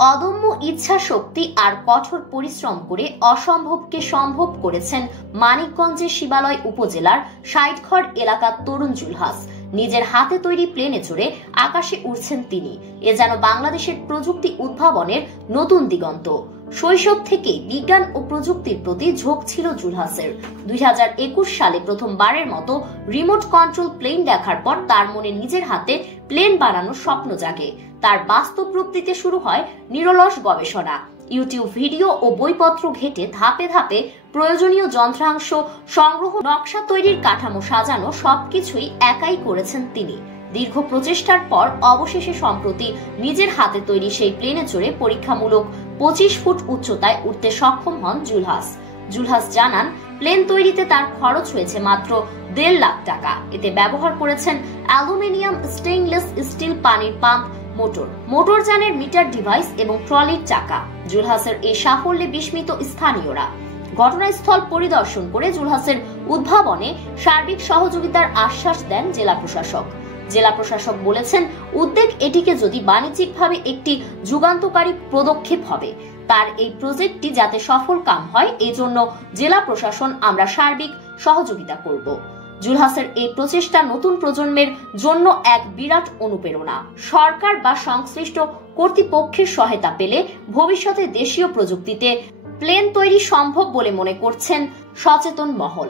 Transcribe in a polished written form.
অদম্য ইচ্ছা শক্তি আর কঠোর পরিশ্রম করে অসম্ভবকে সম্ভব করেছেন মানিকগঞ্জের শিবালয় উপজেলার ষাটঘর এলাকার তরুণ জুলহাস। নিজের হাতে তৈরি প্লেনে চড়ে আকাশে উড়ছেন তিনি। এ যেন বাংলাদেশের প্রযুক্তি উদ্ভাবনের নতুন দিগন্ত। শৈশব থেকেই বিজ্ঞান ও প্রযুক্তির প্রতি ঝোঁক ছিল জুলহাসের। 2021 সালে প্রথমবারের মতো রিমোট কন্ট্রোল প্লেন দেখার পর তার মনে নিজের হাতে প্লেন বানানোর স্বপ্ন জাগে। তার বাস্তব রূপ দিতে শুরু হয় নিরলস গবেষণা। ইউটিউব ভিডিও ও বইপত্র ঘেটে ধাপে ধাপে প্রয়োজনীয় যন্ত্রাংশ সংগ্রহ, নকশা তৈরির কাঠামো সাজানো সবকিছুই একাই করেছেন তিনি। দীর্ঘ প্রচেষ্টার পর অবশেষে সম্প্রতি নিজের হাতে তৈরি সেই প্লেনে চড়ে পরীক্ষামূলক 25 ফুট উচ্চতায় উঠতে সক্ষম হন জুলহাস। জুলহাস জানান, প্লেন তৈরিতে তার খরচ হয়েছে মাত্র 1.5 লাখ টাকা। এতে ব্যবহার করেছেন অ্যালুমিনিয়াম, স্টেইনলেস স্টিল, পানির পাম্প, মোটরযানের মিটার ডিভাইস এবং ট্রলির চাকা। জুলহাসের এই সাফল্যে বিস্মিত স্থানীয়রা। ঘটনাস্থল পরিদর্শন করে জুলহাসের উদ্ভাবনে সার্বিক সহযোগিতার আশ্বাস দেন জেলা প্রশাসক। জেলা প্রশাসক বলেছেন, উদ্যোগ এটিকে যদি বাণিজ্যিকভাবে একটি যুগান্তকারী পদক্ষেপ হবে। তার এই প্রজেক্টটি যাতে সফল কাম হয়, এই জন্য জেলা প্রশাসন আমরা সার্বিক সহযোগিতা করব। জুলহাসের এই প্রচেষ্টা নতুন প্রজন্মের জন্য এক বিরাট অনুপ্রেরণা। সরকার বা সংশ্লিষ্ট কর্তৃপক্ষের সহায়তা পেলে ভবিষ্যতে দেশীয় প্রযুক্তিতে প্লেন তৈরি সম্ভব বলে মনে করছেন সচেতন মহল।